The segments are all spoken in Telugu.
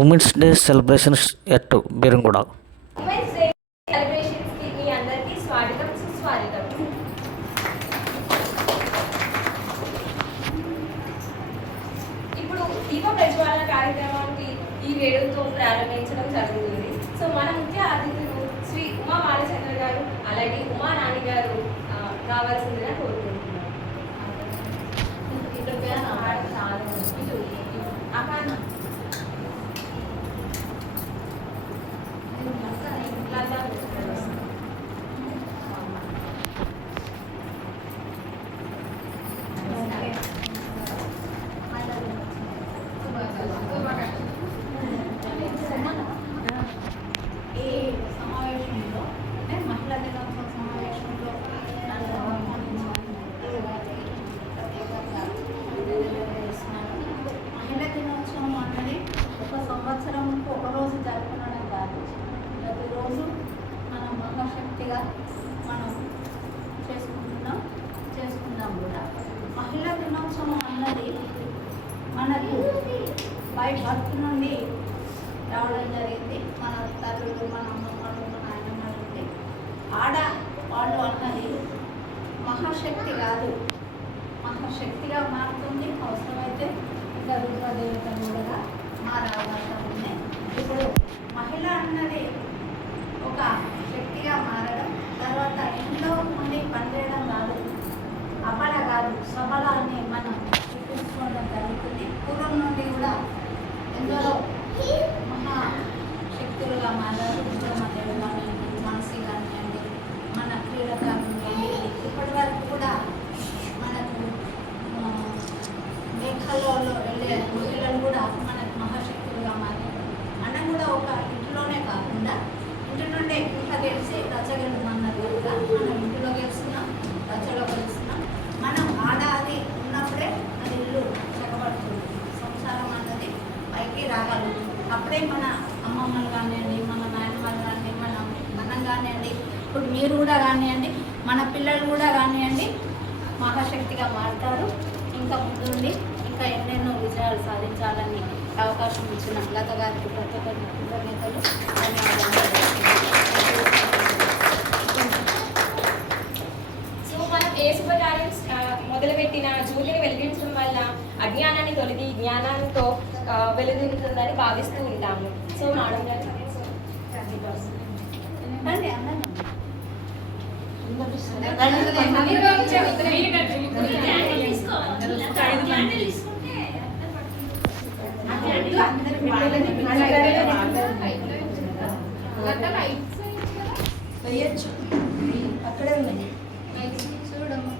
Women's day celebrations at Beeramguda. Women's day celebrations కి మీ అందరికీ స్వాగతం సుస్వాగతం. ఇప్పుడు దీప ప్రజ్వాలన కార్యక్రమానికి ఈ వేడుకతో ప్రారంభించడం జరుగుతుంది. సో మన ముఖ్య అతిథులు శ్రీ ఉమా బాలచంద్ర గారు అలాగే ఉమా నాని గారు రావాల్సిందిగా కోరుకుంటున్నాను. సంవత్సరంకు ఒకరోజు జరుపుకోవడం కాదు, ప్రతిరోజు మనం మహాశక్తిగా మనం చేసుకుందాం కూడా. మహిళా దినోత్సవం అన్నది మనకు బై బర్త్ నుండి రావడం జరిగింది. మన తల్లులు, మన అమ్మమ్మలు, మన నాయనమ్మల నుండి ఆడవాళ్ళు అన్నది మహాశక్తి కాదు, మహాశక్తిగా మారుతుంది. అవసరమైతే ఇంకా రుద్రదేవతలు కూడా మారే అవకాశం ఉంది. ఇప్పుడు మహిళ అన్నది ఒక శక్తిగా మారడం, తర్వాత ఇంట్లో ఉండి పనిచేయడం కాదు, అబల కాదు సబల అని మనం చూపించుకోవడం జరుగుతుంది. పూర్వం నుండి కూడా ఎందరో మహాశక్తులుగా మారారు. రుద్రమదేవి కానివ్వండి, మనసి కానివ్వండి, మన క్రీడాకారులు కానివ్వండి, ఇప్పటి వరకు కూడా మనకు మేఘాలలో వెళ్ళే మహిళలు కూడా మనకు మహాశక్తులుగా మారారు. మనం కూడా ఒక ఇంట్లోనే కాకుండా ఇంటి నుండి ఇంకా గెలిచి రచ్చగెలు అన్నారు కనుక మనం ఇంటిలో గెలుస్తున్నాం, రచ్చలో గెలుస్తున్నాం. మనం ఆడాది ఉన్నప్పుడే అది ఇల్లు చక్కబడుతుంది, సంసారం అన్నది పైకి రాగలుగుతుంది. అప్పుడే మన అమ్మమ్మలు కానివ్వండి, మన నాయనమ్మలు కానివ్వండి, మనం కానివ్వండి, ఇప్పుడు మీరు కూడా కానివ్వండి, మన పిల్లలు కూడా కానివ్వండి మహాశక్తిగా మారుతారు. ఇంకా ముందుండి ఇంకా ఎన్నెన్నో విజయాలు సాధించాలని అవకాశం ఇచ్చిన లత గారికి ప్రతి ఒక్కరి కృతజ్ఞతలు, ధన్యవాదాలు. సో మనం ఏ శుభకార్యం మొదలుపెట్టిన జ్యోతిని వెలిగించడం వల్ల అజ్ఞానాన్ని తొలగి జ్ఞానంతో వెలుగుతుందని భావిస్తూ ఉంటాము. సో మేడం గారు అక్కడే ఉంది చూడము.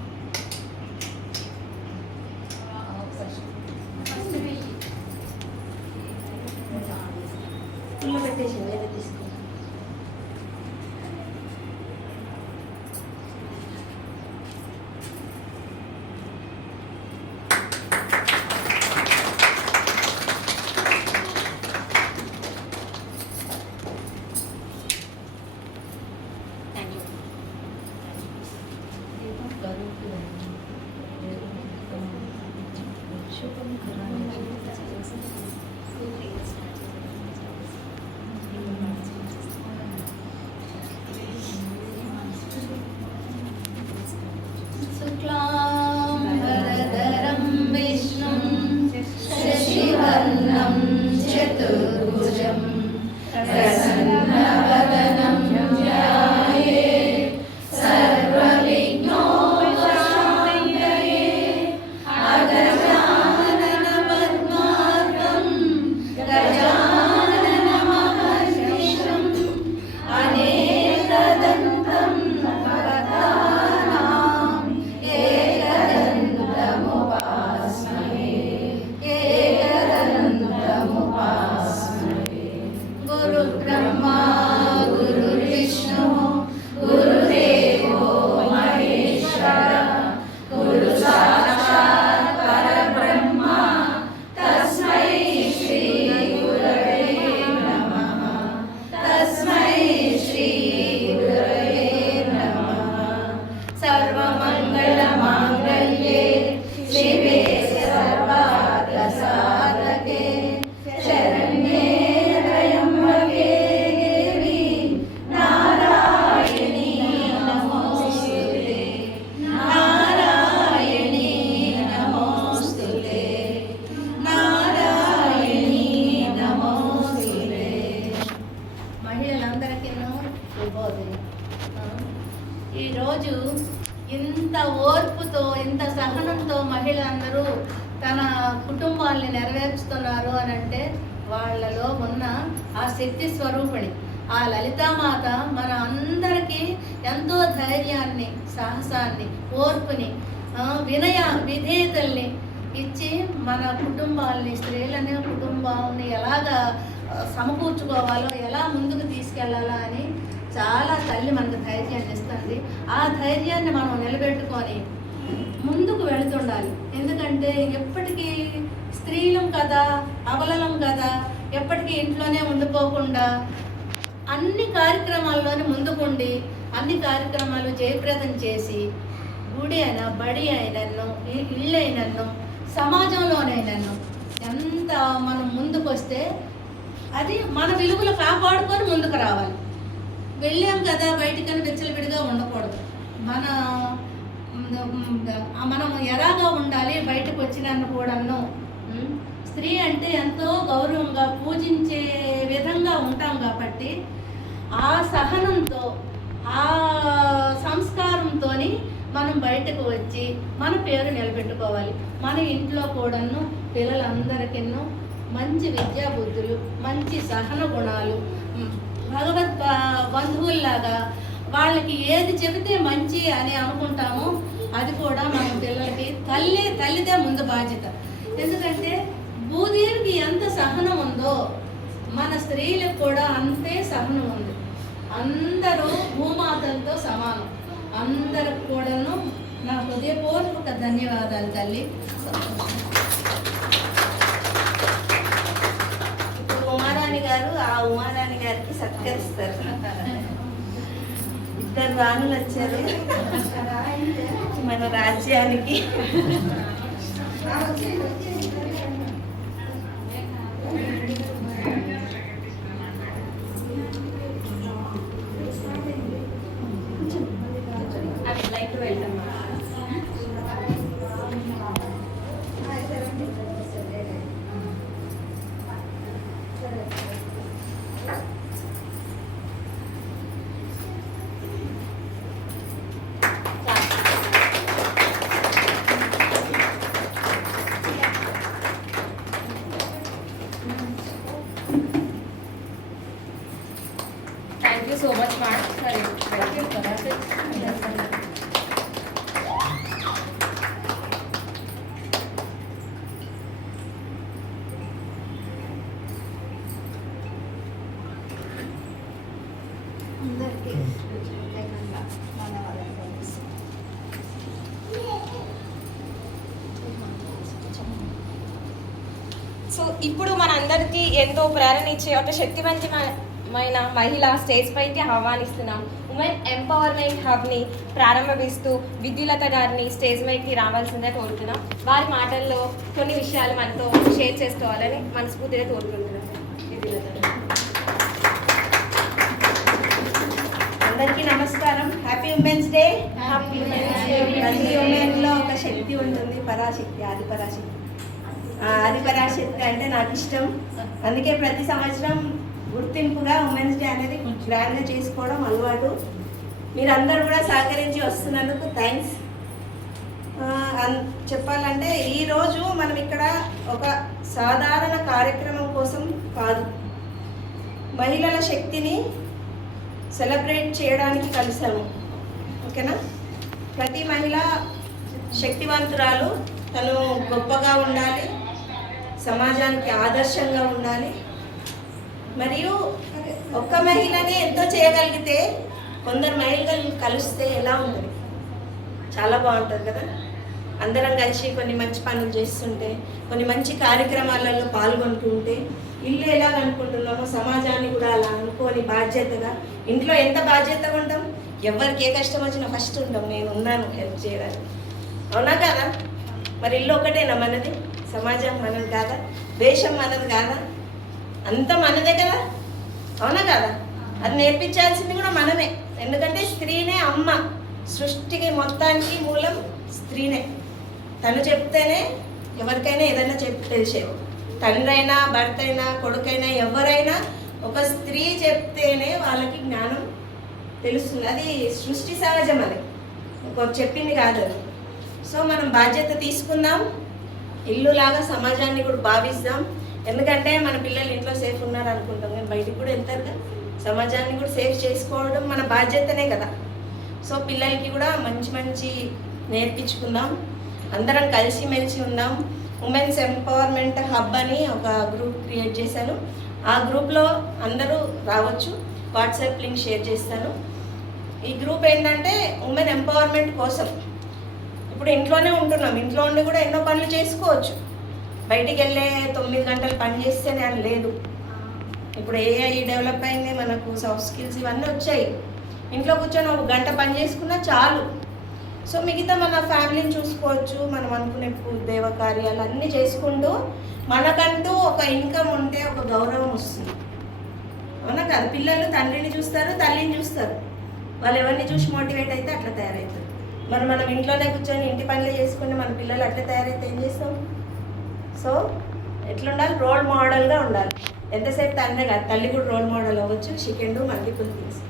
పుల్ల పెట్టేసి వేరే తీసుకుంటాం. ఓర్పుతో ఇంత సహనంతో మహిళలందరూ తన కుటుంబాల్ని నెరవేర్చుతున్నారు అని అంటే వాళ్ళలో ఉన్న ఆ శక్తి స్వరూపిణి ఆ లలితామాత మన అందరికీ ఎంతో ధైర్యాన్ని, సాహసాన్ని, ఓర్పుని, వినయ విధేయతల్ని ఇచ్చి మన కుటుంబాలని, స్త్రీలని, కుటుంబాలని ఎలాగా సమకూర్చుకోవాలో, ఎలా ముందుకు తీసుకెళ్లాలా అని చాలా తల్లి మనకు ధైర్యాన్ని ఇస్తుంది. ఆ ధైర్యాన్ని మనం నిలబెట్టుకొని ముందుకు వెళుతుండాలి. ఎందుకంటే ఎప్పటికీ స్త్రీలం కదా, అబలలం కదా, ఎప్పటికీ ఇంట్లోనే ఉండిపోకుండా అన్ని కార్యక్రమాల్లోనే ముందుకుండి అన్ని కార్యక్రమాలు జయప్రదం చేసి గుడి అయినా, బడి అయినను, ఇల్లు అయినను, సమాజంలోనైనాను ఎంత మనం ముందుకు వస్తే అది మన విలువలు కాపాడుకొని ముందుకు రావాలి. వెళ్ళాం కదా బయటికని విచ్చలవిడిగా ఉండకూడదు. మనం ఎలాగా ఉండాలి, బయటకు వచ్చినాను కూడాను స్త్రీ అంటే ఎంతో గౌరవంగా పూజించే విధంగా ఉంటాం కాబట్టి ఆ సహనంతో, ఆ సంస్కారంతో మనం బయటకు వచ్చి మన పేరు నిలబెట్టుకోవాలి. మన ఇంట్లో కూడాను పిల్లలందరికీ మంచి విద్యా బుద్ధులు, మంచి సహన గుణాలు, భగవద్ బంధువుల్లాగా వాళ్ళకి ఏది చెబితే మంచి అని అనుకుంటామో అది కూడా మన పిల్లలకి తల్లిదే ముందు బాధ్యత. ఎందుకంటే భూదేవికి ఎంత సహనం ఉందో మన స్త్రీలకు కూడా అంతే సహనం ఉంది. అందరూ భూమాతలతో సమానం. అందరికి కూడాను నా హృదయపూర్వక ధన్యవాదాలు తల్లి. ఇప్పుడు ఉమారాణి గారు ఆ ఉమారాణి గారికి సత్కరిస్తారు. ఇద్దరు రాణులు వచ్చారు మన రాజ్యానికి. Thank you so much, ma'am. Sorry, thank you for that. అందరికీ సో ఇప్పుడు మనందరికీ ఎంతో ప్రేరణ ఇచ్చే ఒక శక్తివంతమైన మహిళ స్టేజ్ పైకి ఆహ్వానిస్తున్నాం. ఉమెన్ ఎంపవర్మెంట్ హబ్ని ప్రారంభిస్తూ విద్యులత గారిని స్టేజ్ పైకి రావాల్సిందే కోరుతున్నాం. వారి మాటల్లో కొన్ని విషయాలు మనతో షేర్ చేసుకోవాలని మనస్ఫూర్తిగా కోరుకుంటున్నాం. అందరికీ నమస్కారం. Happy women's day. ప్రతి ఉమెన్లో ఒక శక్తి ఉంటుంది, పరాశక్తి, ఆదిపరాశక్తి. ఆదిపరాశక్తి అంటే నాకు ఇష్టం. అందుకే ప్రతి సంవత్సరం గుర్తింపుగా ఉమెన్స్ డే అనేది గ్రాండ్గా చేసుకోవడం అలవాటు. మీరందరూ కూడా సహకరించి వస్తున్నందుకు థ్యాంక్స్. చెప్పాలంటే ఈరోజు మనం ఇక్కడ ఒక సాధారణ కార్యక్రమం కోసం కాదు, మహిళల శక్తిని సెలబ్రేట్ చేయడానికి కలిసాము. ఓకేనా? ప్రతి మహిళ శక్తివంతురాలు, తను గొప్పగా ఉండాలి, సమాజానికి ఆదర్శంగా ఉండాలి. మరియు ఒక్క మహిళనే ఎంతో చేయగలిగితే కొందరు మహిళలు కలిస్తే ఎలా ఉంటుంది? చాలా బాగుంటుంది కదా. అందరం కలిసి కొన్ని మంచి పనులు చేస్తుంటే, కొన్ని మంచి కార్యక్రమాలలో పాల్గొంటుంటే, ఇల్లు ఎలా అనుకుంటున్నామో సమాజాన్ని కూడా అలా అనుకోని బాధ్యతగా, ఇంట్లో ఎంత బాధ్యతగా ఉంటాం, ఎవరికి ఏ కష్టం వచ్చినా ఫస్ట్ ఉంటాం, నేను ఉన్నాను హెల్ప్ చేయడానికి. అవునా కాదా? మరి ఇల్లు ఒకటేనా మనది? సమాజం మనది కాదా? దేశం మనది కాదా? అంతా మనదే కదా. అవునా కాదా? అది నేర్పించాల్సింది కూడా మనమే. ఎందుకంటే స్త్రీనే అమ్మ, సృష్టికి మొత్తానికి మూలం స్త్రీనే. తను చెప్తేనే ఎవరికైనా ఏదైనా తెలిసేది. తండ్రి అయినా, భర్త అయినా, కొడుకైనా, ఎవరైనా ఒక స్త్రీ చెప్తేనే వాళ్ళకి జ్ఞానం తెలుస్తుంది. అది సృష్టి సహజం. అది ఇంకొకటి చెప్పింది కాదు అది. సో మనం బాధ్యత తీసుకుందాం, ఇల్లులాగా సమాజాన్ని కూడా భావిస్తాం. ఎందుకంటే మన పిల్లలు ఇంట్లో సేఫ్ ఉన్నారు అనుకుంటాం, కానీ బయటికి కూడా వెళ్తారు కదా, సమాజాన్ని కూడా సేఫ్ చేసుకోవడం మన బాధ్యతనే కదా. సో పిల్లలకి కూడా మంచి మంచి నేర్పించుకుందాం, అందరం కలిసిమెలిసి ఉందాం. ఉమెన్స్ ఎంపవర్మెంట్ హబ్ అని ఒక గ్రూప్ క్రియేట్ చేశాను. ఆ గ్రూప్లో అందరూ రావచ్చు. వాట్సాప్ లింక్ షేర్ చేస్తాను. ఈ గ్రూప్ ఏంటంటే ఉమెన్ ఎంపవర్మెంట్ కోసం. ఇప్పుడు ఇంట్లోనే ఉంటున్నాం, ఇంట్లో ఉండి కూడా ఎన్నో పనులు చేసుకోవచ్చు. బయటికి వెళ్ళే 9 గంటలు పని చేస్తేనే అని లేదు. ఇప్పుడు ఏఐ డెవలప్ అయింది, మనకు సాఫ్ట్ స్కిల్స్ ఇవన్నీ వచ్చాయి. ఇంట్లో కూర్చొని 1 గంట పని చేసుకున్నా చాలు. సో మిగతా మన ఫ్యామిలీని చూసుకోవచ్చు, మనం అనుకునే దేవ కార్యాలు అన్నీ చేసుకుంటూ మనకంటూ ఒక ఇన్కమ్ ఉంటే ఒక గౌరవం వస్తుంది. అవునా కదా? పిల్లలు తండ్రిని చూస్తారు, తల్లిని చూస్తారు. వాళ్ళు ఎవరిని చూసి మోటివేట్ అయితే అట్లా తయారవుతారు. మనం ఇంట్లోనే కూర్చొని ఇంటి పనులు చేసుకుంటే మన పిల్లలు అట్లా తయారైతే ఏం చేస్తాం? సో ఎట్లుండాలి? రోల్ మోడల్గా ఉండాలి. ఎంతసేపు తండ్రి కాదు, తల్లి కూడా రోల్ మోడల్ అవ్వచ్చు. She can do multiple things.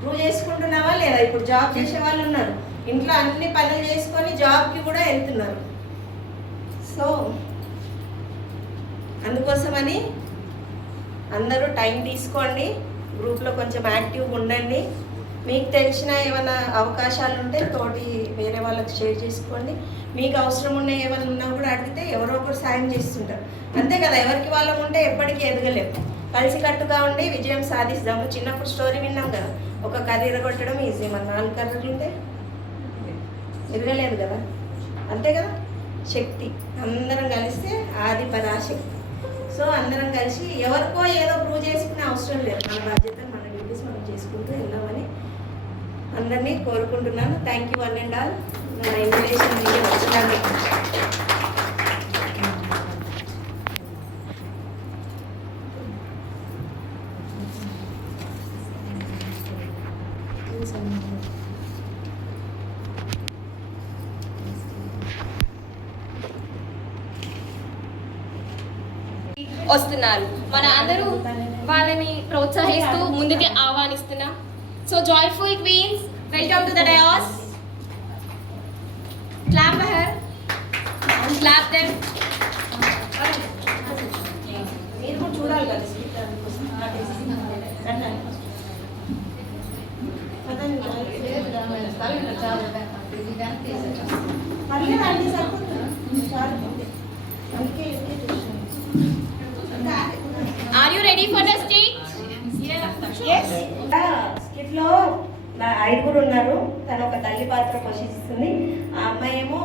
Prove చేసుకుంటున్నావా లేదా? ఇప్పుడు జాబ్ చేసే వాళ్ళు ఉన్నారు, ఇంట్లో అన్ని పనులు చేసుకొని జాబ్కి కూడా వెళ్తున్నారు. సో అందుకోసమని అందరూ టైం తీసుకోండి, గ్రూప్లో కొంచెం యాక్టివ్గా ఉండండి. మీకు తెలిసిన ఏమైనా అవకాశాలు ఉంటే తోటి వేరే వాళ్ళకి షేర్ చేసుకోండి. మీకు అవసరం ఉన్న ఏమైనా ఉన్నా కూడా అడిగితే ఎవరో ఒకరు సాయం చేస్తుంటారు. అంతే కదా, ఎవరికి వాళ్ళం ఉంటే ఎప్పటికీ ఎదగలేము. కలిసికట్టుగా ఉండి విజయం సాధిస్తాము. చిన్నప్పుడు స్టోరీ విన్నాం కదా, ఒక కర్ర ఇరగొట్టడం ఈజీ, మన 4 కర్రలు ఉంటే ఎదగలేదు కదా. అంతే కదా, శక్తి అందరం కలిస్తే ఆది పరాశక్తి. సో అందరం కలిసి ఎవరికో ఏదో ప్రూవ్ చేసుకునే అవసరం లేదు. మన బాధ్యత, మన డ్యూటీస్ మనం చేసుకుంటూ వెళ్దామని అందరినీ కోరుకుంటున్నాను. Thank you one and all. నా ఇన్విటేషన్ మీడియా వచ్చినందుకు. వస్తున్నారు, మన అందరూ వాళ్ళని ప్రోత్సహిస్తూ ముందుకి ఆహ్వానిస్తున్నాం. So joyful queens, welcome to the dais. Clap her, clap them. మీరు కూడా చూడాలి కదా. Are you ready for the stage? Yes. Skit లో 5 ఉన్నారు. తను ఒక తల్లి పాత్ర పోషిస్తుంది. ఆ అమ్మాయి ఏమో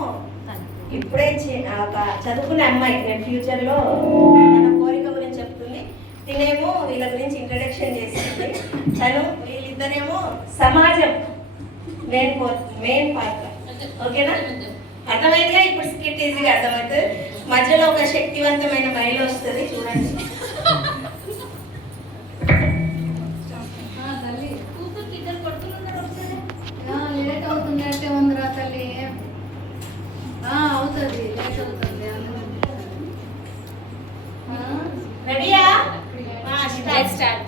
ఇప్పుడే చదువుకునే అమ్మాయి, నేను ఫ్యూచర్ లో తన కోరిక గురించి చెప్తుంది. తినేమో వీళ్ళ గురించి ఇంట్రడక్షన్ చేస్తుంది. తను వీళ్ళిద్దరేమో సమాజం మెయిన్ పాత్ర. ఓకేనా? అర్థమైందిగా? ఇప్పుడు స్కిట్ ఈజీగా అర్థమవుతుంది. మధ్యలో ఒక శక్తివంతమైన మహిళ వస్తుంది, చూడండి. లేట్ అవుతుంది అంటే ఉందిరా తల్లి, అవుతుంది, లేట్ అవుతుంది. రెడీయా? Let's start.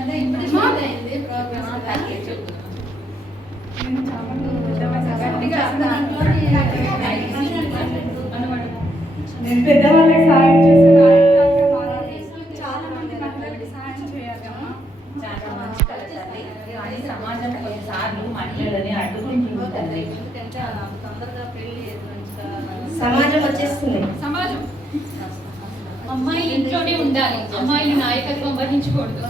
అదే ఇప్పుడు స్టార్ట్ అయింది ప్రోగ్రామ్. నేను పెద్దవాళ్ళకి సాయం చేసే చాలా మంది మహిళలకు సాయం చేయాలమ్మా. చాలా మంచి కళ తల్లి. కానీ సమాజం కొన్నిసార్లు మహిళలని అడ్డుకుంటుంది. ఎందుకంటే తొందరగా పెళ్లి సమాజం వచ్చేస్తుంది. సమాజం అమ్మాయి ఇంట్లోనే ఉండాలి, అమ్మాయిలు నాయకత్వం వహించకూడదు.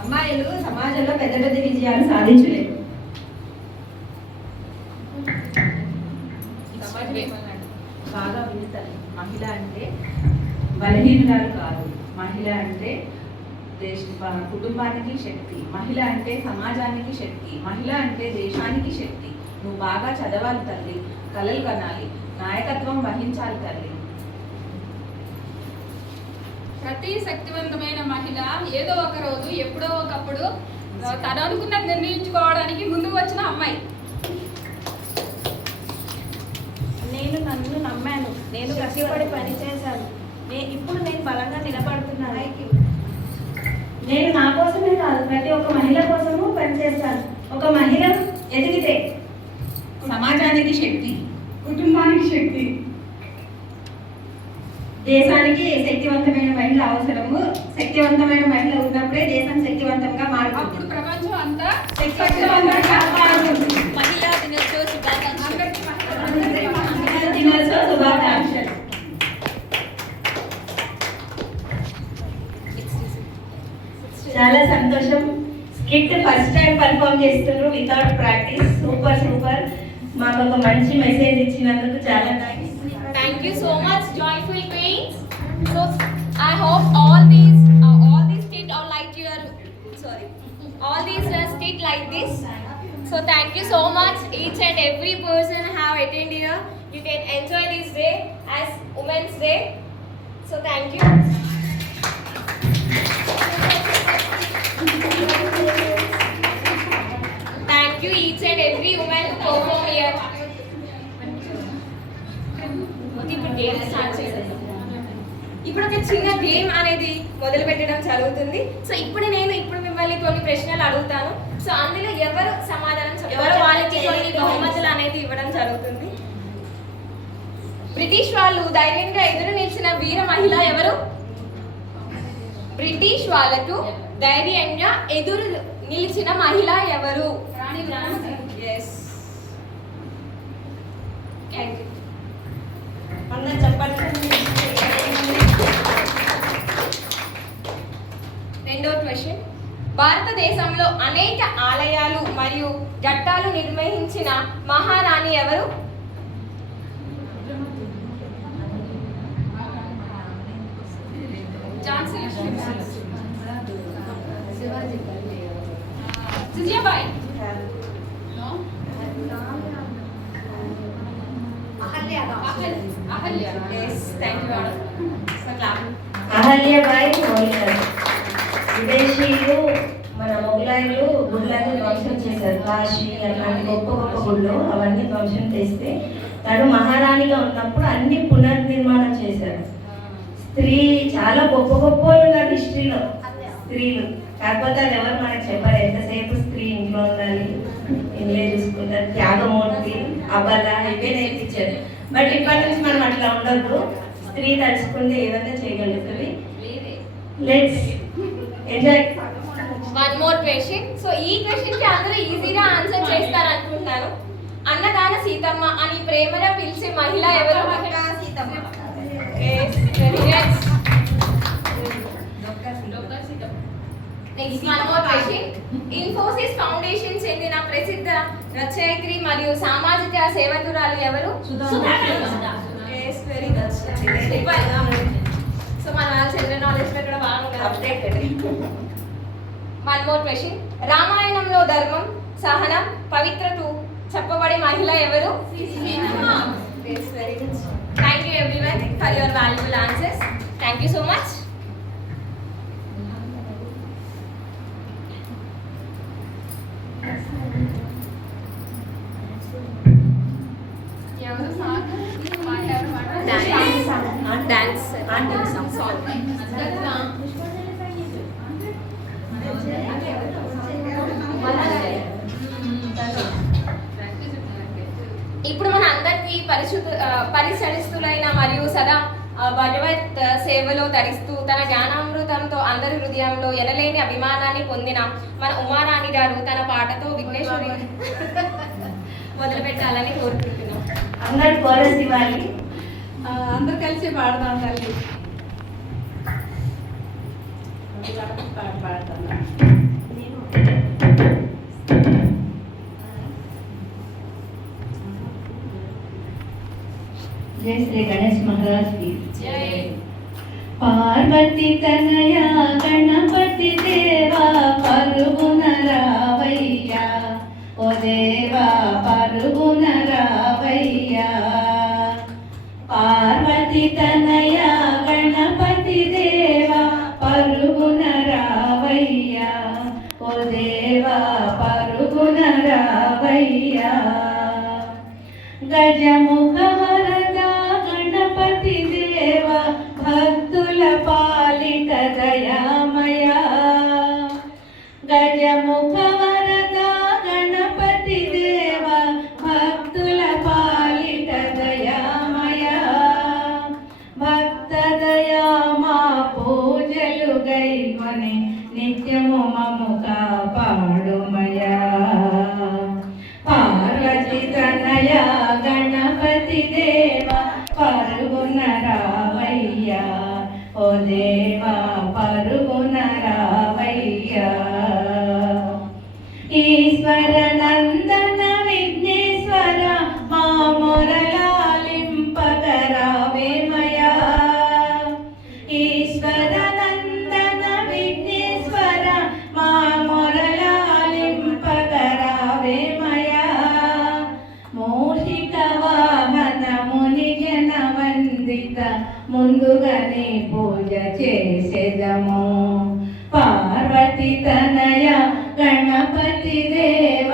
అమ్మాయిలు సమాజంలో పెద్ద పెద్ద విజయాలు సాధించలేరు. బాగా వింటారు. మహిళ అంటే బలహీనురాలు కాదు. మహిళ అంటే కుటుంబానికి శక్తి. మహిళ అంటే సమాజానికి శక్తి. మహిళ అంటే దేశానికి శక్తి. నువ్వు బాగా చదవాలి తల్లి, కలలు కనాలి, నాయకత్వం వహించాలి తల్లి. ప్రతి శక్తివంతమైన మహిళ ఏదో ఒక రోజు ఎప్పుడో ఒకప్పుడు తను అనుకున్నది నిర్ణయించుకోవడానికి ముందుకు వచ్చిన అమ్మాయి. నేను నన్ను నమ్మాను, నేను కష్టపడి పని చేశాను, ఇప్పుడు నేను బలంగా నిలబడుతున్నాను. నేను నా కోసమే కాదు, ప్రతి ఒక్క మహిళ కోసము పనిచేస్తాను. ఒక మహిళ ఎదిగితే సమాజానికి శక్తి, కుటుంబానికి శక్తి, దేశానికి శక్తివంతమైన మహిళ అవసరము. శక్తివంతమైన మహిళ ఉన్నప్పుడే దేశం శక్తివంతంగా మారుతుంది. అప్పుడు ప్రపంచం అంతా శక్తివంతంగా మారుతుంది. మహిళా దినోత్సవ శుభాకాంక్షలు. అందరికీ మహిళా దినోత్సవ శుభాకాంక్షలు. చాలా సంతోషం. స్కిట్ ఫస్ట్ టైం పర్ఫామ్ చేస్తున్నారు వితౌట్ ప్రాక్టీస్. Super super. మాకు ఒక మంచి మెసేజ్ ఇచ్చినందుకు చాలా thanks. Thank you so much, joyful queens. So I hope all these state or like your all these state like this. So thank you so much, each and every person have attended here. You can enjoy this day as Women's Day. So thank you. Thank you each and every woman who perform here. ఇప్పుడు గేమ్ స్టార్ట్ చేసేద్దాం. ఇప్పుడు ఒక చిన్న గేమ్ అనేది మొదలు పెట్టడం జరుగుతుంది. సో ఇప్పుడు మిమ్మల్ని కొన్ని ప్రశ్నలు అడుగుతాను. సో అందులో ఎవరు సమాధానం చెప్తారో వాళ్ళకి కొన్ని బహుమతులు అనేది ఇవ్వడం జరుగుతుంది. బ్రిటిష్ వాళ్ళు ధైర్యంగా ఎదురు నిలిచిన వీర మహిళ ఎవరు? బ్రిటిష్ వాళ్ళకు ధైర్యంగా ఎదురు నిలిచిన మహిళ ఎవరు? Yes. Thank you. అందరు చెప్పండి. రెండో క్వశ్చన్. భారతదేశంలో అనేక ఆలయాలు మరియు ఘట్టాలు నిర్వహించిన మహారాణి ఎవరు? Jhansi Lakshmibai, Jijabai, Ahalya. Yes, thank you madam. So clap. అహల్యబాయి Holkar. విదేశీయులు మన మొగలాయులు గుళ్ళని ధ్వంసం చేశారు. కాశీ అట్లాంటి గొప్ప గొప్ప గుళ్ళు అవన్నీ ధ్వంసం చేస్తే తను మహారాణిగా ఉన్నప్పుడు అన్ని పునర్నిర్మాణం చేశారు. స్త్రీ చాలా గొప్ప గొప్ప వాళ్ళు ఉన్నారు హిస్టరీలో స్త్రీలు. కాకపోతే అది ఎవరు మనకు చెప్పారు. ఎంతసేపు స్త్రీ ఇంట్లో ఉండాలి, ఇల్లే చూసుకుంటారు, త్యాగమూర్తి, అబల ఇవే నేర్పించారు. బట్ ఇప్పటి నుంచి మనం అట్లా ఉండద్దు. స్త్రీ తలుచుకుంటే ఏదైనా చేయగలుగుతుంది. Let's enjoy. One more question. So ఈ క్వశ్చన్ కి అందరూ ఈజీగా ఆన్సర్ చేస్తారు అనుకుంటున్నాను. అన్నదాన సీతమ్మ అని ప్రేమగా పిలిచే మహిళ ఎవరు? Seethamma. Yes, very nice. Next one more question. Infosys foundation చెందిన ప్రసిద్ధ రచయిత్రి మరియు సామాజిక సేవకురాలు ఎవరు? Yes, very good. Super. So మన జనరల్ నాలెడ్జ్ లో కూడా బాగా అప్డేటెడ్. One more question. రామాయణంలో ధర్మం, సహనం, పవిత్రత చెప్పబడే మహిళ ఎవరు? Yes, very good. Thank you everyone for your valuable answers. Thank you so much. ఎవరు సాంగ్ మాట్లాడమాట Dance. Song. ఇప్పుడు మన అందరికీ పరిచరిస్తులైన మరియు సదా భగవత్ సేవలో తరిస్తూ తన జ్ఞానామృతంతో అందరి హృదయంలో ఎనలేని అభిమానాన్ని పొందిన మన ఉమారాణి గారు తన పాటతో విఘ్నేశ్వరి మొదలు పెట్టాలని కోరుకుంటున్నాం. అందరు కోరస్ ఇవ్వాలి. అందరు కలిసి పాడదాం తల్లి. जय श्री गणेश महाराज की జై. पार्वती तनया गणपति देवा परुगुण रावैया ओ देवा परुगुण रावैया पार्वती तनया गणपति देवा परुगुण रावैया ओ देवा परुगुण रावैया गजमुख वरदा गणपति देवा भक्तुल पालित दयामया गजमुख वरदा गणपति देवा పూజలుగైకొని నిత్యము మము కాపాడుమయా. పార్వతి తనయ గణపతి దేవ పరుగున రావయ్యా, ఓ దేవా పరుగున రావయ్యా. ఈశ్వర నందన విఘ్నేశ్వర మా మొరలాలింపగరావేమయా. ఈశ్వర నందన విఘ్నేశ్వర మా మొరలాలింపగరావేమయా. మూషిక వాహన ముని జన వందిత ముందుగానే పూజ చేసేదము. పార్వతి తనయ గణపతి దేవ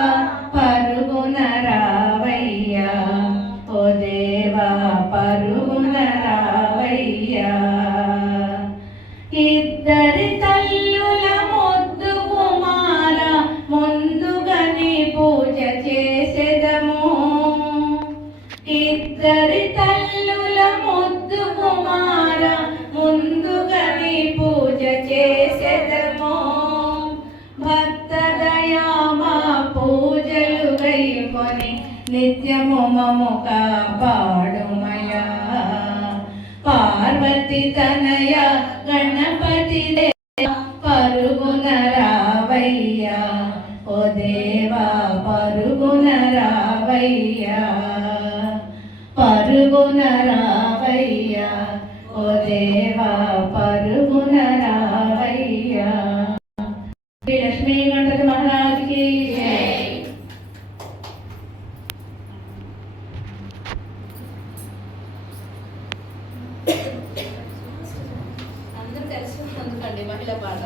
పరుగున రావయ్యా, ఓ దేవా పరుగున రావయ్యా. ఇద్దరి తల్లుల ముద్దు కుమార ముందుగానే పూజ చేసేదము. ఇద్దరి తల్లుల ముద్దు కుమార ముందుగానే పూజ చేసేదము. భక్తదయా మా పూజలుగైకొని నిత్యము మము కాపాడుమయా. పార్వతి తనయ గణపతి దేవ పరుగున రావయ్యా, ఓ దేవా పరుగున రావయ్యా. పరుగున రావయ్యా, ఓ దేవా పరుగున రావయ్యా. లక్ష్మీ గణపతి మహారాజ్ కి జై. అందరూ కలిసి అందుకండి మహిళ పాట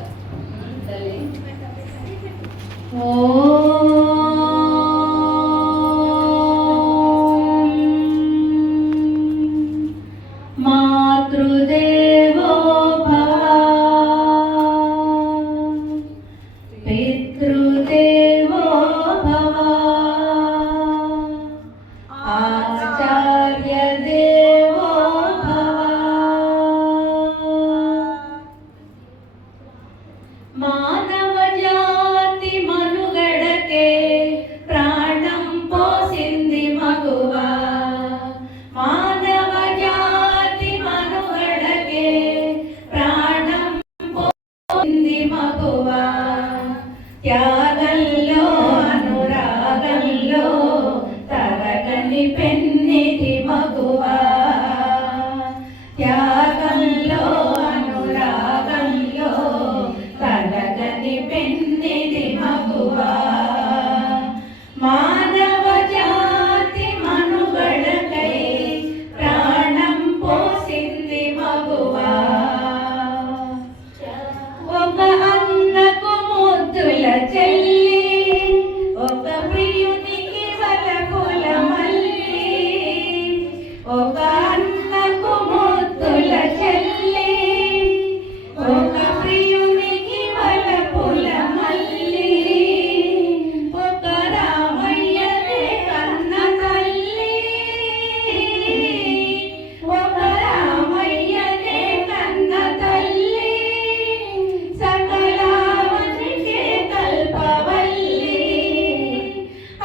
తల్లి. మాతృదేవో భవ, పితృదేవో భవ, ఆచార్య దేవో భవ. మానవ జాతి మనుగడకే ప్రాణం పోసింది మగువా. మానవ జాతి మనుగడకే ప్రాణం పోసింది మగువా. త్యాగంలో అనురాగంలో తరగని పెన్నిది మగువా. త్యాగంలో అనురాగంలో తరగని పెన్నిది మగువా. మానవ జాతి మనుగడకై ప్రాణం పోసింది మగువా. ఒక అన్నకు ముద్దుల చెల్లి, ఒక ప్రియునికి వలపుల మల్లి. ఒక అన్నకు ముద్దుల చెల్లి, ఒక ప్రియునికి వలపుల మల్లి. ఒక రామయ్యనే కన్న తల్లి, ఒక రామయ్యనే కన్న తల్లి. సకలావనికే కల్పవల్లి. ఆ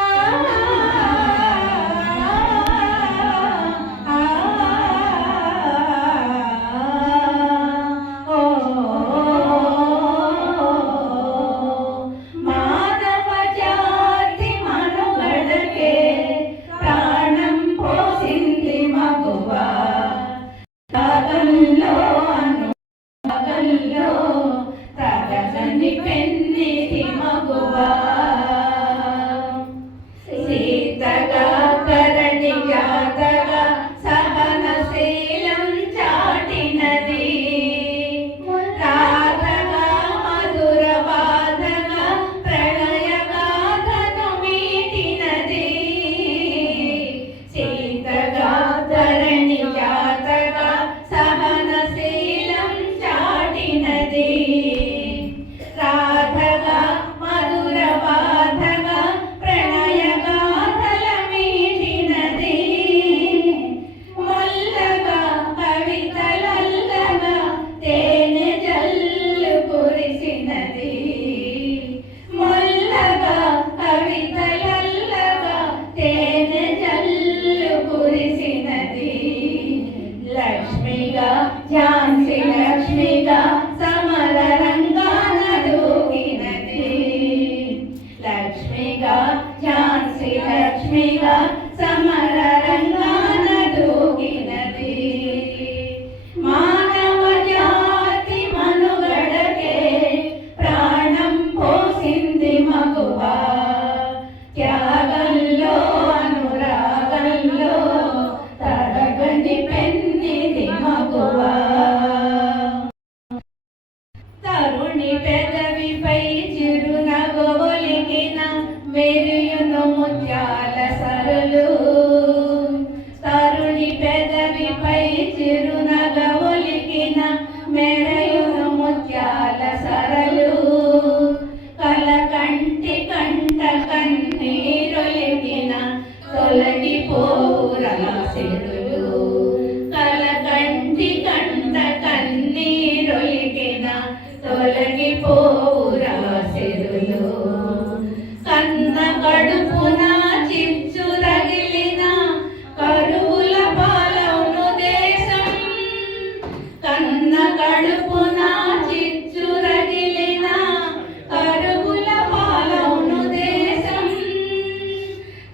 మానవ జాతి మనుగడకే ప్రాణం పోసింది మగువా. త్యాగంలో అనురాగంలో తరగని పెన్నిది మగువా. సీతగా కరణి జాతగా సహనశీలం చాటినది. రాధగా మధుర బాధగా ప్రళయగాథను మీటినది. సీతగా ధరణి జాతగా సహనశీలం చాటినది. రాధగా తొలగిపోవురా సెరులు కన్న కడుపున చిచ్చు రగిలిన కరువుల పాలవును దేశం కన్న కడుపున చిచ్చు రగిలిన కరువుల పాలవును దేశం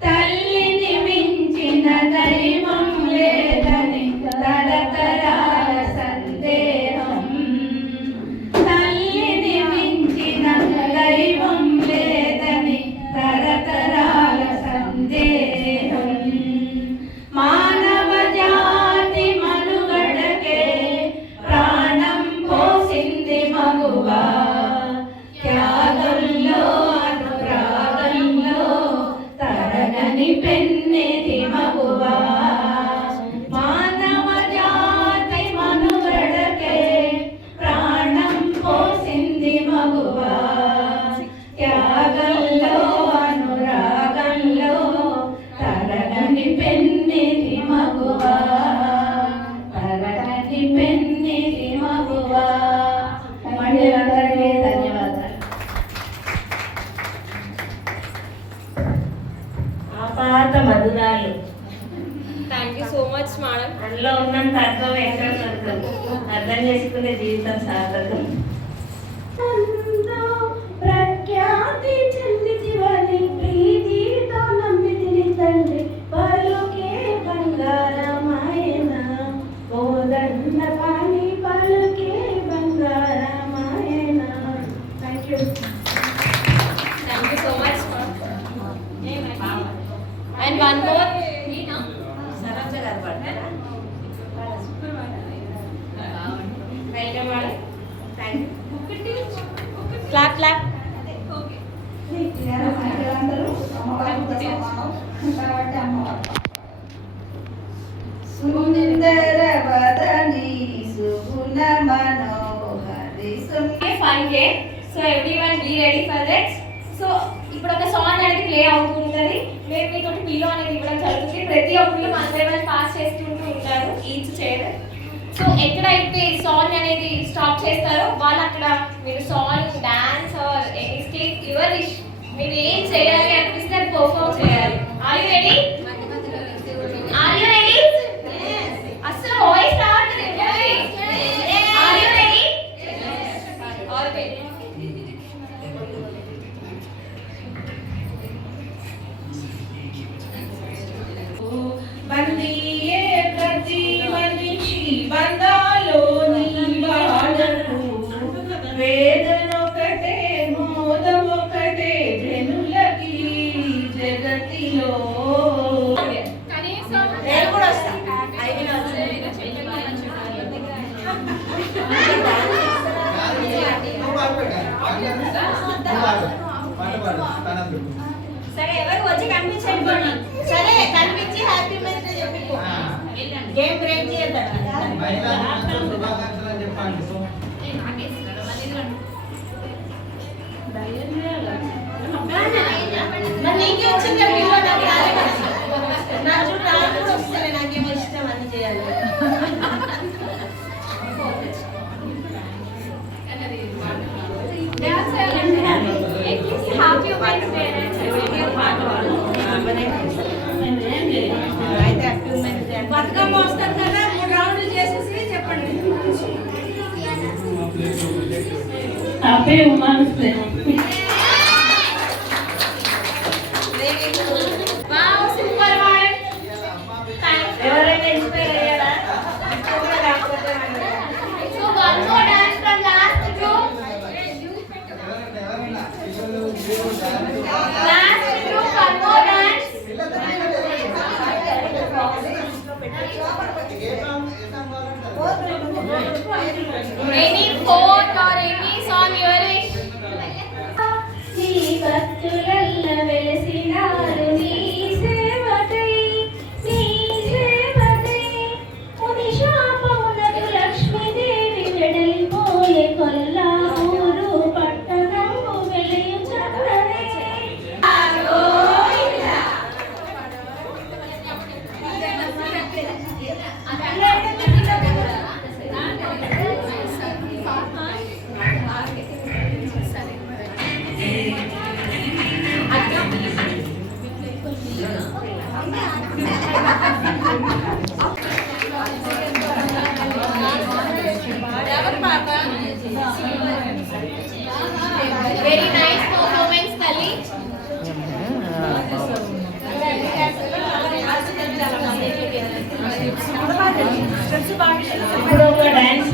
తల్లిని మించిన దైవం లేదని తరతరాల సందేహం తల్లిని మించిన దైవం లేదని తరతరాల సందేహం మానవ జాతి మనుగడకే ప్రాణం పోసింది మగువా త్యాగంలో అనురాగంలో తరగని పెన్నిది మగువా మానవ జాతి మనుగడకే ప్రాణం పోసింది మగువా త్యాగంలో అనురాగంలో తరగని పెన్నిది మగువా తరగని పెన్నిది మగువా మహిళలందరికీ ధన్యవాదాలు. ఆపాత మధురాలు thank you so much madam. అందులో ఉన్నంత అర్థం ఎక్కడ దొరకదు. అర్థం చేసుకునే జీవితం సార్థకం. ప్రఖ్యాతి చెందితివని ప్రీతితో నమ్మితిని తండ్రి పలుకే బంగారమాయన కోదండ పాని పలుకే బంగారమాయన. Thank you. Thank you so much and one more Saroja garu పడతారా? Welcome madam. Thank you. Clap clap. సుందర వదని సుగుణ మనోహరి 5K. So everyone be ready for that. So ఇప్పుడు ఒక సాంగ్ అనేది ప్లే అవుతుంటుంది. మేము మీతో పిలో అనేది ఇవ్వడం జరుగుతుంది. ప్రతి ఒక్కరు మన పాస్ చేసుకుంటూ ఉంటారు ఈచ్ చైర్. సో ఎక్కడైతే సాంగ్ అనేది స్టాప్ చేస్తారో వాళ్ళు అక్కడ మీరు song dance or any state your wish మీరు ఏం చేయాలి అనిపిస్తే అది పర్ఫామ్ చేయాలి. Are you ready? Are you ready? అసలు వాయిస్ రావట్లేదు. Are you ready? ఓకే. బందీయే ప్రతి మనిషి బంధాలోని బాధలు వేదనొకటే మోదమొకటే జనులకి జగతిలో కనీసం నేను కూడా వస్తా. సరే ఎవరు వచ్చి కనిపించండి. సరే కనిపించి హ్యాపీ బర్త్డే చెప్పి గేమ్ బ్రేక్ చేయద్దా? మరి నీకే వచ్చింది పిల్లలు నాకు రాలేదు. నా చూడు నాకు కూడా వస్తుంది. నాకేమో ఇష్టం అన్ని చేయాలి. హ్యాపీ బర్త్డే పాట అయితే హ్యాపీ బర్త్డే. బతుకమ్మ వస్తారు కదా 3 రౌండ్లు చేసేసి చెప్పండి. Happy women's day. Wow super one. Thanks. ఎవరైనా ఇన్స్పైర్ అయ్యారా? So one more dance from last group. Last group one more dance. Any quote or any song you wish. Very nice performance తల్లి. ఇప్పుడు ఒక డాన్స్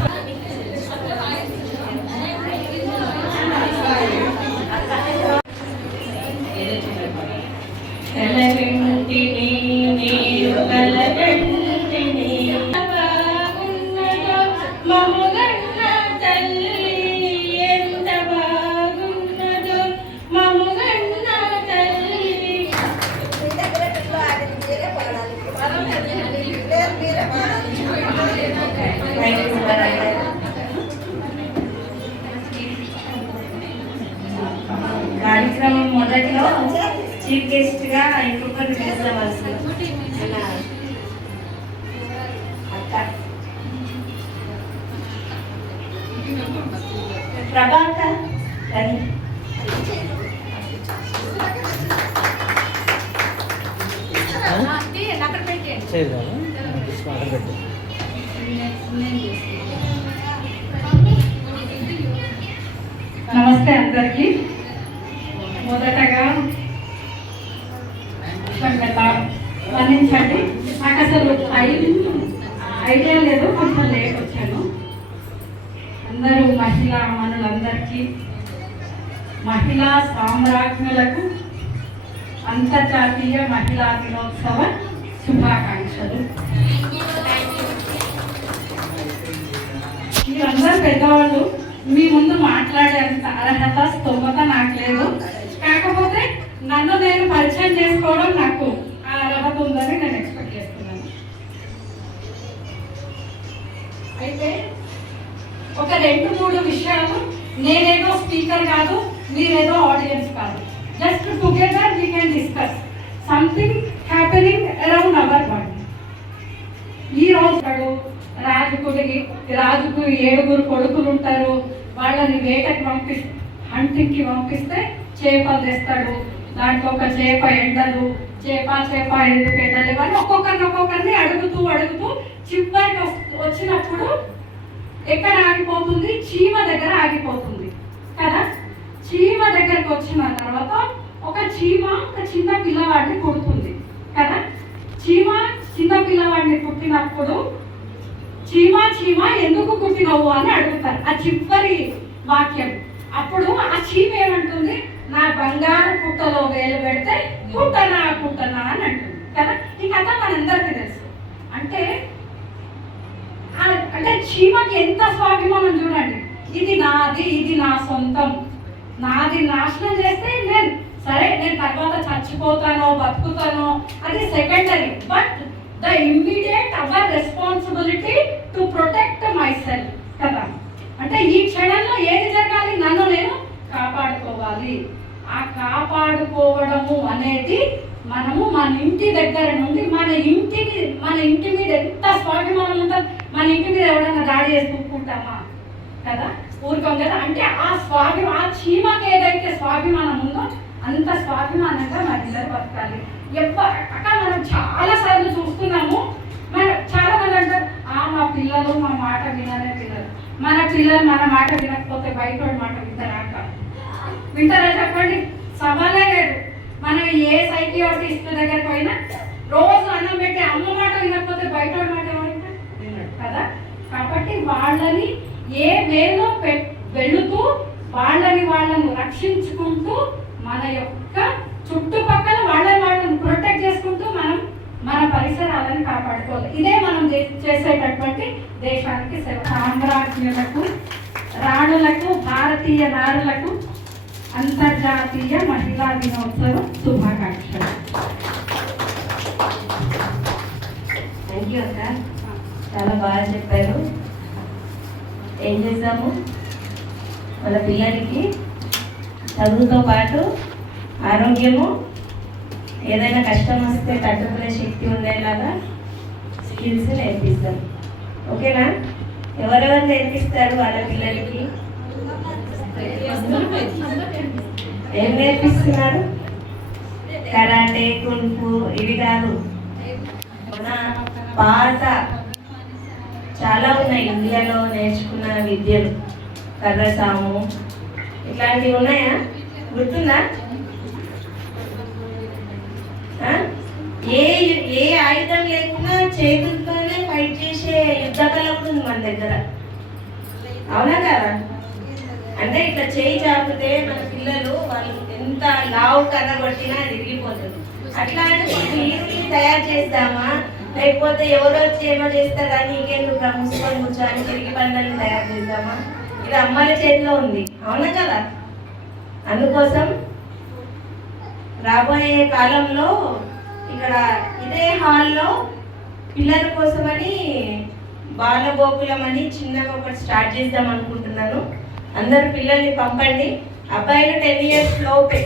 కలగంటిని నీరు కలగంటిని బాగున్నదో మముగన్న తల్లి ఎంత బాగున్నదో మముగన్న తల్లి. కార్యక్రమం మొదట్లో చీఫ్ గెస్ట్ గా ఇంకొకరు చేస్తామని ప్రభాకర్ అని చేయగలరా అక్కడ పెట్టు. నమస్తే అందరికీ. మొదటగా మన్నించండి, నాకు అసలు ఐడియా లేదు, కొంచెం లేట్ వచ్చాను. అందరూ మహిళా మనులందరికీ, మహిళా సామ్రాజ్ఞులకు అంతర్జాతీయ మహిళా దినోత్సవ శుభాకాంక్షలు. మీరందరూ పెద్దవాళ్ళు, మీ ముందు మాట్లాడేంత అర్హత స్తోమత నాకు లేదు. కాకపోతే నన్ను నేను పరిచయం చేసుకోవడం నాకు ఆ అర్హత ఉందని నేను ఎక్స్పెక్ట్ చేస్తున్నాను. అయితే ఒక 2-3 విషయాలు, నేనేదో స్పీకర్ కాదు, మీరేదో ఆడియన్స్ కాదు, just together we can discuss something happening around our world. ఈ రోజు రాజుకు 7 కొడుకులు ఉంటారు. వాళ్ళని వేటకి హంటింగ్కి పంపిస్తే చేపలు తెస్తాడు. దాంట్లో ఒక చేప ఎండలు, చేప ఎందుకు ఎండలు, ఇవన్నీ ఒక్కొక్కరిని అడుగుతూ చివరికి వచ్చినప్పుడు ఎక్కడ ఆగిపోతుంది? చీమ దగ్గర ఆగిపోతుంది కదా. చీమ దగ్గరకు వచ్చిన తర్వాత ఒక చిన్న పిల్లవాడిని పుడుతుంది కదా. చీమ చిన్న పిల్లవాడిని పుట్టినప్పుడు చీమ ఎందుకు పుట్టినవు అని అడుగుతారు. ఆ చివరి వాక్యం. అప్పుడు ఆ చీమ ఏమంటుంది? నా బంగారు పుట్టలో వేలు పెడితే పుట్టనా అని అంటుంది కదా. ఈ కథ మనందరికీ తెలుసు. అంటే చీమకి ఎంత స్వాభిమానం చూడండి. ఇది నాది, ఇది నా సొంతం, నాది నాశనం చేస్తే నేను తర్వాత చచ్చిపోతానో బతుకుతానో అది secondary. But the immediate our responsibility to protect my self కదా. అంటే ఈ క్షణంలో ఏది జరగాలి? నన్ను నేను కాపాడుకోవాలి. ఆ కాపాడుకోవడము అనేది మనము మన ఇంటి దగ్గర నుండి మన ఇంటి మీద ఎంత స్వాభిమానం ఉంటుంది. మన ఇంటి మీద ఎవరైనా దాడి చేసి కూర్చుంటామా కదా, ఊరుకోం కదా. అంటే ఆ చీమకి ఏదైతే స్వాభిమానం ఉందో అంత స్వాభిమానంగా మనందరూ బతకాలి. అక్కడ మనం చాలా సార్లు చూస్తున్నాము. చాలా మంది అంటారు, మా పిల్లలు మా మాట విననే వినరు. మన పిల్లలు మన మాట వినకపోతే బయట మాట వింటారా చెప్పండి? సవాలే లేదు. మనం ఏ సైకియాట్రిస్ట్ దగ్గరికి పోయినా రోజు అన్నం పెట్టి అమ్మ మాట వినకపోతే బయట మాట ఎవరైనా విన్నాడు కదా. కాబట్టి వాళ్ళని ఏ వేలో వెళుతూ వాళ్ళను రక్షించుకుంటూ మన యొక్క చుట్టుపక్కల వాళ్ళని ప్రొటెక్ట్ చేసుకుంటూ మనం మన పరిసరాలను కాపాడుకోవాలి. ఇదే మనం చేసేటటువంటి దేశానికి సేవ. సామ్రాజ్ఞులకు, రాణులకు, భారతీయ నారులకు అంతర్జాతీయ మహిళా దినోత్సవ శుభాకాంక్షలు. థ్యాంక్ యూ అక్క, చాలా బాగా చెప్పారు. ఏం చేద్దాము, మన పిల్లలకి చదువుతో పాటు ఆరోగ్యము, ఏదైనా కష్టం వస్తే తట్టుకునే శక్తి ఉండేలాగా స్కిల్స్ నేర్పిస్తాం. ఓకేనా? ఎవరెవరు నేర్పిస్తారు వాళ్ళ పిల్లలకి? ఏం నేర్పిస్తున్నారు? కరాటే, కుంఫు ఇవి కాదు, మన పాత చాలా ఉన్నాయి ఇండియాలో నేర్చుకున్న విద్యలు. కర్రసాము ఇట్లాంటివి ఉన్నాయా? గుర్తుందా? ఏ ఏ ఆయుధం లేకుండా చేతులతోనే ఫైట్ చేసే యుద్ధ కళ కూడా ఉంది మన దగ్గర, అవునా కదా? అంటే ఇట్లా చేయి చాపితే మన పిల్లలు వాళ్ళు ఎంత లావు కర్ర కొట్టినా విరిగిపోతుంది. అట్లాంటి వీరుని తయారు చేద్దామా, లేకపోతే ఎవరో వచ్చి ఏమో చేస్తారని ఇంకెందుకు ముసుకొని కూర్చొని తిరిగి బండలు తయారు చేద్దామా? ఇది అమ్మల చేతిలో ఉంది, అవునా కదా? అందుకోసం రాబోయే కాలంలో ఇక్కడ ఇదే హాల్లో పిల్లల కోసమని బాలగోకులం అని చిన్నగా ఒకటి స్టార్ట్ చేద్దాం అనుకుంటున్నాను. అందరు పిల్లల్ని పంపండి. అబ్బాయిలు 10 years లోపే,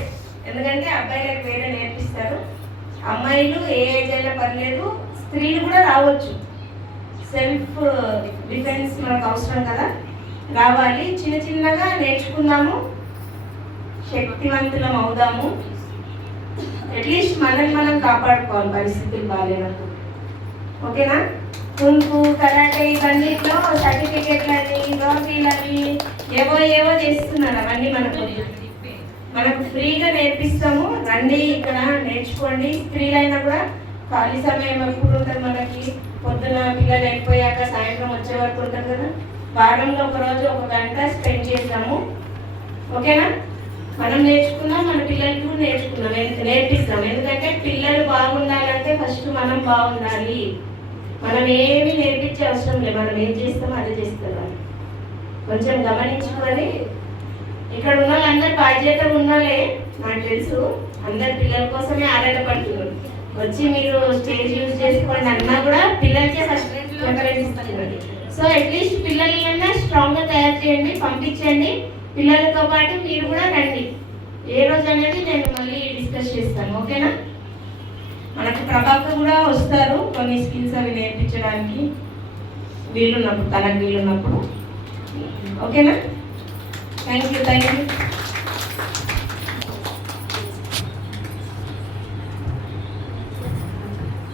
ఎందుకంటే అబ్బాయిలకు వేరే నేర్పిస్తారు. అమ్మాయిలు ఏ ఏజ్ అయినా పర్లేదు, స్త్రీలు కూడా రావచ్చు. సెల్ఫ్ డిఫెన్స్ మనకు అవసరం కదా, రావాలి. చిన్న చిన్నగా నేర్చుకుందాము, శక్తివంతులం అవుదాము. అట్లీస్ట్ మనం కాపాడుకోవాలి పరిస్థితులు బాగాలేనప్పుడు. ఓకేనా? కుంకు కరాటే ఇవన్నిట్లో సర్టిఫికెట్లని ట్రోఫీలని ఏవో చేస్తున్నారు. అవన్నీ మనకు ఫ్రీగా నేర్పిస్తాము. రండి, ఇక్కడ నేర్చుకోండి. స్త్రీలైనా కూడా ఖాళీ సమయం ఎప్పుడు ఉంటుంది మనకి? పొద్దున పిల్లలు వెళ్ళిపోయాక సాయంత్రం వచ్చే వరకు ఉంటుంది కదా. వారంలో ఒకరోజు 1 గంట స్పెండ్ చేద్దాము. ఓకేనా? మనం నేర్చుకున్నాం, మన పిల్లలకి కూడా నేర్పిస్తాం. ఎందుకంటే పిల్లలు బాగుండాలంటే ఫస్ట్ మనం బాగుండాలి. మనం ఏమి నేర్పించే అవసరం లేదు, మనం ఏం చేస్తామో అదే చేస్తాం. కొంచెం గమనించుకొని, ఇక్కడ ఉన్న వాళ్ళందరూ బాధ్యతగా ఉన్నాలే నాకు తెలుసు. అందరు పిల్లల కోసమే ఆరాటపడుతున్నారు. వచ్చి మీరు స్టేజ్ యూజ్ చేసుకోండి అన్నా కూడా పిల్లలకే ఫస్ట్ ప్రిఫరెన్స్ ఇస్తున్నారు. సో అట్లీస్ట్ పిల్లలన్నా స్ట్రాంగ్గా తయారు చేయండి, పంపించండి. పిల్లలతో పాటు మీరు కూడా రండి. ఏ రోజు అనేది నేను మళ్ళీ డిస్కస్ చేస్తాను. ఓకేనా? మనకు ప్రభాకర్ కూడా వస్తారు కొన్ని స్కిల్స్ అవి నేర్పించడానికి వీలున్నప్పుడు, తనకు వీలున్నప్పుడు. ఓకేనా? Thank you.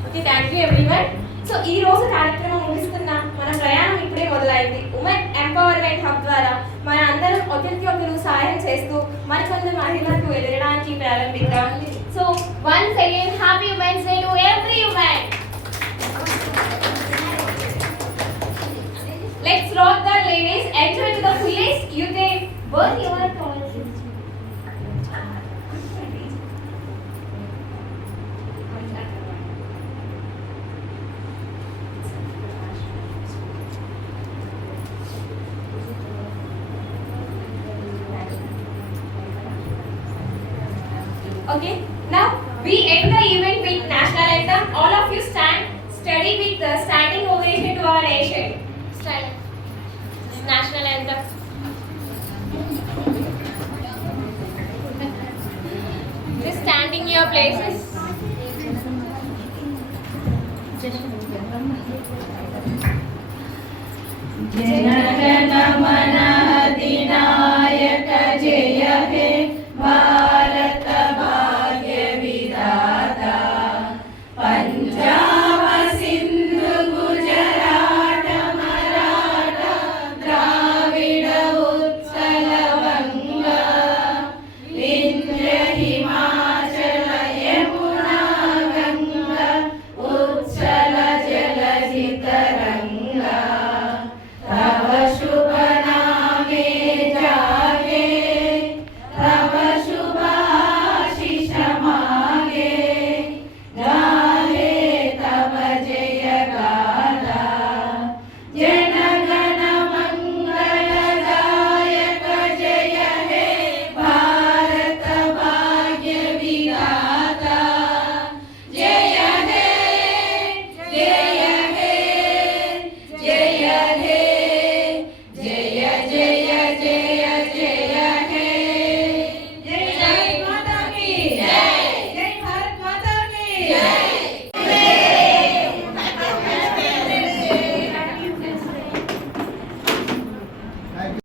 Okay, thank you everyone. So ఈ రోజు కార్యక్రమం ముగిస్తున్న మన ప్రయాణం ఇప్పుడే మొదలైంది. ఉమెన్ ఎంపవర్మెంట్ హబ్ ద్వారా మన అందరం ఒకరికొకరు సహాయం చేస్తూ మరికొంత మహిళలకు ఎదగడానికి ప్రారంభిద్దాం. So once again happy women's day to every women. Let's rock the ladies. Enjoy to the fullest. You can burn your toys. Okay, now we end the event with national anthem. All of you stand steady with the standing ovation to our nation. Stand. National anthem. Just standing your places.